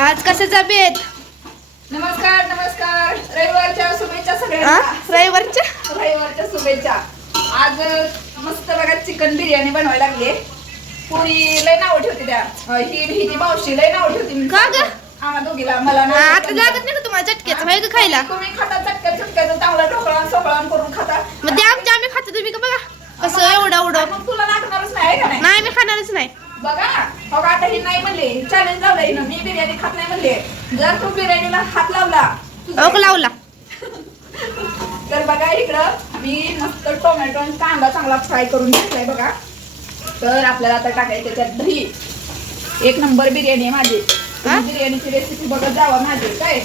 आज कशाचा बेत नमस्कार नमस्कार. रविवारच्या शुभेच्छा? सगळ्यांना. रविवारच्या? रविवारच्या शुभेच्छा. आज मस्त बघा चिकन बिर्याणी बनवायला लागली पुरी लय नाव ठेवते त्या. ही ही मावशी लय नाव ठेवते का ग? आम्हा दोघीला मला नाही आता लागत नाही का तुम्हाला चटक्याचं माहिती का खायला? तुम्ही खाता चटक्या चटक्याचं चांगला ढोकळा सोकळा करून खाता. मग ते आमच्या आम्ही खातो तुम्ही का बघा? कसं एवढं एवढं? मग तुला लागणारच नाही आहे का नाही? नाही मी खाणारच नाही. बघा. हो का आता ही नाही म्हणले. चॅलेंज लावलं हिनं. मी बिर्याणी खात नाही म्हणले. जर तू बिर्याणीला हात लावला तुझं- अहो लावला. तर बघा इकडं मी मस्त टोमॅटो आणि कांदा चांगला फ्राय करून घेतलाय बघा. तर आपल्याला आता टाकायचं त्याच्यात दही. एक नंबर बिर्याणी आहे माझी. हा? तुम्ही बिर्याणीची रेसिपी बघत जावा माझी काय?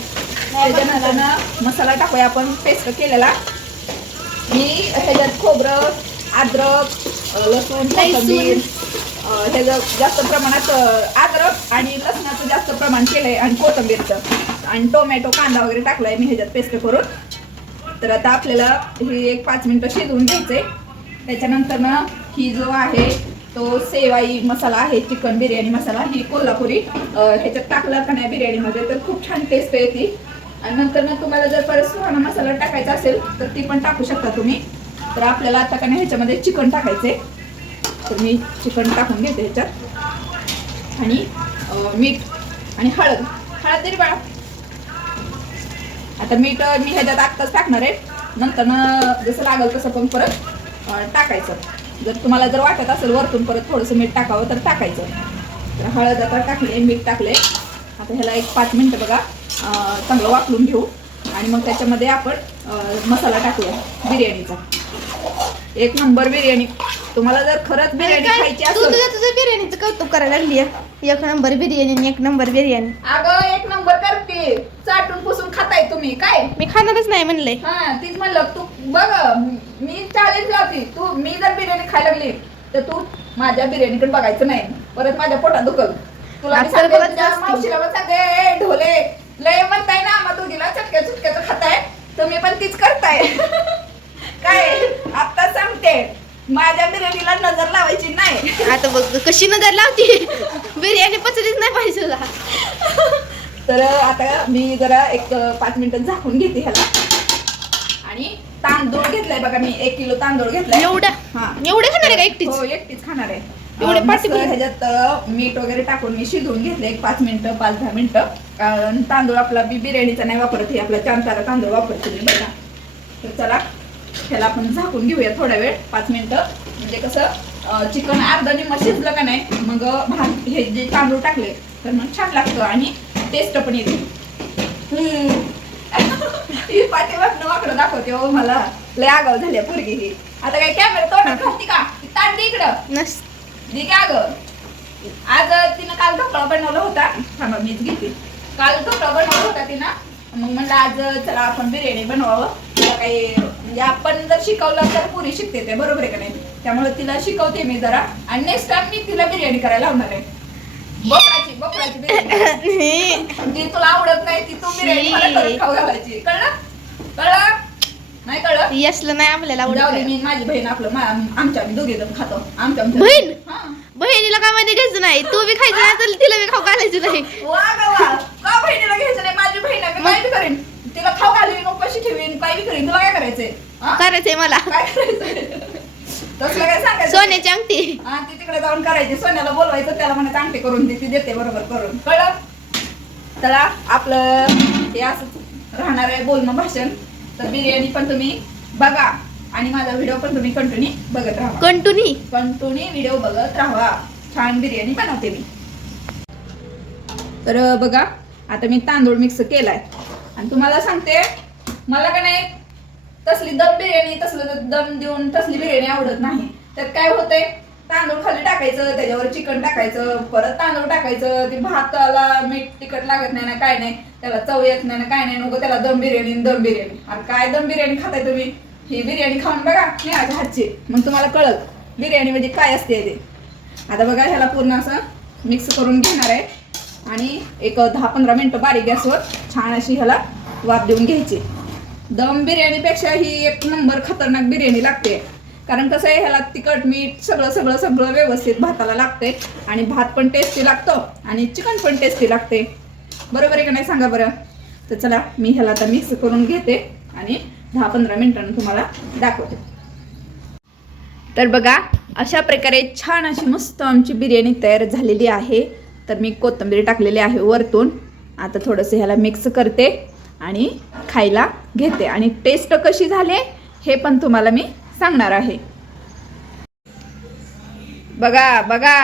त्याच्यानंतर ना मसाला टाकूया आपण पेस्ट केलेला. मी ह्याच्यात खोबरं अद्रक अं, लसूण लसूण. कोथिंबीर ह्याचं जास्त प्रमाणात अद्रक आणि लसणाचं जास्त प्रमाण केलंय आणि कोथिंबीरचं. आणि टोमॅटो कांदा वगैरे टाकलाय मी ह्याच्यात पेस्ट करून. तर आता आपल्याला हे एक पाच मिनटं शिजवून घ्यायचंय. त्याच्यानंतर ना ही जो आहे तो सेवाई मसाला आहे चिकन बिर्याणी मसाला ही कोल्हापुरी. ह्याच्यात टाकला का नाही बिर्याणीमध्ये तर खूप छान टेस्ट येते. आणि नंतर ना तुम्हाला जर परत सुहाणा मसाला टाकायचा असेल तर ती पण टाकू शकता तुम्ही. तर आपल्याला आता का नाही ह्याच्यामध्ये चिकन टाकायचंय. तर मी चिकन टाकून घेते ह्याच्यात. आणि मीठ आणि हळद. हळद तरी बाळा. आता मीठ मी ह्याच्यात आत्ताच टाकणार आहे. नंतर जसं लागल तसं पण परत टाकायचं. जर तुम्हाला जर वाटत असेल वरतून परत थोडंसं मीठ टाकावं तर टाकायचं. तर हळद आता टाकले मीठ टाकले आता ह्याला एक पाच मिनटं बघा चांगलं वापरून घेऊ. आणि मग त्याच्यामध्ये आपण मसाला टाकूया बिर्याणीचा. एक नंबर बिर्याणी. तुम्हाला जर खरंच बिर्याणी खायची तू असेल तुझं तुझं बिर्याणीचं कौतुक करायला लागली. एक नंबर बिर्याणी आणि एक नंबर बिर्याणी. अगं एक नंबर करते. चाटून पुसून खाताय तुम्ही. काय? मी खाणारच नाही म्हणलंय. हा तीच म्हणलं तू बघ मी चॅलेंज लावते तू मी जर बिर्याणी खायला लागली तर तू माझ्या बिर्याणीकडे बघायचं नाही. परत माझ्या पोटात दुखल. तुला मी आता सांगते, बघत तुझ्या असते. मावशीला पण सांगते "ए, ढोले लय म्हणताय ना आम्हा दोघीला चटक्या चटक्याचं खाताय. तुम्ही पण तीच करताय काय आता सांगते माझ्या बिर्याणीला नजर लावायची नाही. आता बघ कशी नजर लावती? बिर्याणी पचलीच नाही पाहिजे तुला. तर आता मी जरा एक पाच मिनिटं झाकून घेते ह्याला. आणि तांदूळ घेतलाय बघा मी एक किलो तांदूळ घेतलाय. एवढा? हा. एवढे खाणार आहे का एकटीच? हो एकटीच खाणार आहे. एवढे ह्याच्यात मीठ वगैरे टाकून मी शिजवून घेतले एक पाच मिनिटं पाच दहा मिनिटं. कारण तांदूळ आपला बी बिर्याणीचा नाही वापरत हे आपला चांतारा तांदूळ वापरते मी बघा. तर चला. ह्याला आपण झाकून घेऊया थोडा वेळ पाच मिनिटं. म्हणजे कसं चिकन अर्धा निम्म शिजलं का नाही मग भात हे जे तांदूळ टाकले तर मग छान लागतं आणि टेस्ट पण येते. ही पाठीमागनं वाकडं दाखवते हो मला. लय आगाव झाली पोरगी ही. आता काय कॅमेरा तोंडात घालती का? ती ताट दे इकडं दे का गं आज तिनं काल ढोकळा बनवला होता. थांबा मीच घेते. काल ढोकळा बनवला होता तिनं. मग म्हणलं आज चला आपण बिर्याणी बनवावं. काही म्हणजे आपण जर शिकवलं तर पुरी शिकते ते बरोबर आहे का नाही? त्यामुळे तिला शिकवते मी जरा. आणि नेक्स्ट टाइम मी तिला बिर्याणी करायला लावणार आहे. बोकडाची बोकडाची बिर्याणी. जी तुला आवडत नाही ती तू बिर्याणी मला करून खाऊ घालायची. कळलं? कळलं? नाही कळलं? यसलं नाही आपल्याला आवडत. मी माझी बहीण आपलं आमच्या आम्ही दोघे जण खातो. आमच्या बहीण? बहिणीला काय मध्ये घ्यायचं नाही. तू बी खायचं नाही तर तिला बी खाऊ घालायचं नाही. वा गा वा. का बहिणीला घ्यायचं नाही? माझी बहीण मी काय बी करेन. तिला खाऊ घालवीन उपाशी ठेवीन? काय बी करेन. तुला काय करायचंय? करायचंय मला. काय करायचंय? तसलं काय सांगायचं? सोन्याची अंगठी. हा ती तिकडे जाऊन करायची. सोन्याला बोलवायचं त्याला म्हणत अंगठी करून दे ती देते बरोबर करून. कळलं? चला आपलं हे असं राहणार आहे बोलणं भाषण. तर बिर्याणी पण तुम्ही बघा. आणि माझा व्हिडिओ पण तुम्ही कंटिन्यू बघत राहा. कंटुनी कंटिन्यू व्हिडिओ बघत राहा. छान बिर्याणी बनवते मी. तर बघा आता मी तांदूळ मिक्स केलाय. आणि तुम्हाला सांगते मला का नाही तसली दम बिर्याणी तसलं दम देऊन तसली बिर्याणी आवडत नाही. त्यात काय होतंय? तांदूळ खाली टाकायचं त्याच्यावर चिकन टाकायचं परत तांदूळ टाकायचं ते भाताला मीठ तिखट लागत नाही ना काय नाही त्याला चव येत नाही ना काय नाही नको त्याला दम बिर्याणी दम बिर्याणी. अरे काय दम बिर्याणी खाताय तुम्ही? ही बिर्याणी खाऊन बघा नेहाच्या हातची. मग तुम्हाला कळत बिर्याणी म्हणजे काय असते ते. आता बघा ह्याला पूर्ण असं मिक्स करून घेणार आहे. आणि एक दहा पंधरा मिनटं बारीक गॅसवर छान अशी ह्याला वाफ देऊन घ्यायची. दम बिर्याणीपेक्षा ही एक नंबर खतरनाक बिर्याणी लागते. कारण कसं आहे ह्याला तिखट मीठ सगळं सगळं सगळं व्यवस्थित भाताला लागते. आणि भात पण टेस्टी लागतो आणि चिकन पण टेस्टी लागते. बरोबर आहे का नाही? सांगा बरं. तर चला मी ह्याला आता मिक्स करून घेते आणि दहा पंधरा मिनिटांनी तुम्हाला दाखवते. तर बघा अशा प्रकारे छान अशी मस्त आमची बिर्याणी तयार झालेली आहे. तर मी कोथिंबीर टाकलेली आहे वरतून. आता थोडंसं ह्याला मिक्स करते. आणि खायला घेते. आणि टेस्ट कशी झाली हे पण तुम्हाला मी सांगणार आहे. बघा बघा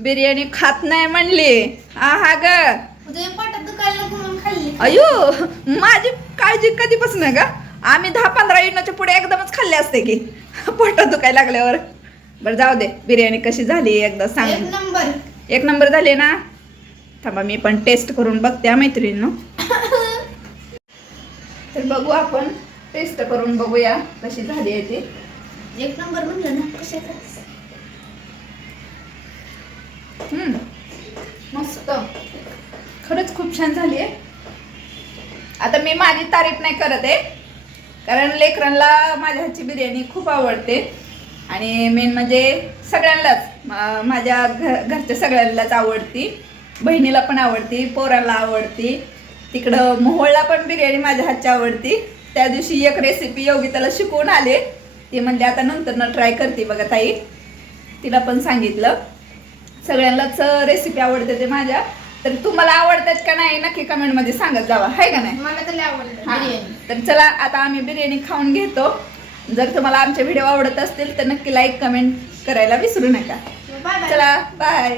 बिर्याणी खात नाही म्हणली. हा ग. अयो माझी काळजी कधीपासून आहे का आम्ही दहा पंधरा इनाच्या पुढे एकदमच खाल्ले असते की. पोटात दुखायला लागल्यावर. बरं जाऊ दे. बिर्याणी कशी झाली एकदा एक सांग एक नंबर झाली ना? थांबा मी पण टेस्ट करून बघते मैत्रिणीनं. तर बघू आपण टेस्ट करून बघूया कशी झाली आहे ती. एक नंबर म्हणलं ना कशाचं? मस्त. खरंच खूप छान झाली आहे. आता मी माझी तारीफ नाही करत आहे कारण लेकरांना माझ्या हातची बिर्याणी खूप आवडते. आणि मेन म्हणजे सगळ्यांनाच माझ्या घ घरच्या सगळ्यांनाच आवडती. बहिणीला पण आवडती पोराला आवडती. तिकडं मोहोळला पण बिर्याणी माझ्या हातची आवडती त्या दिवशी एक रेसिपी योगिताला शिकवून आले. ती म्हणजे आता नंतर ना ट्राय करते बघा ताई. तिला पण सांगितलं. सगळ्यांनाच रेसिपी आवडते ते माझ्या. तर तुम्हाला आवडतात का नाही नक्की कमेंटमध्ये सांगत जावा. आहे का नाही? मला तर तर चला आता आम्ही बिर्याणी खाऊन घेतो. जर तुम्हाला आमचे व्हिडिओ आवडत असतील तर नक्की लाईक कमेंट करायला विसरू नका. चला बाय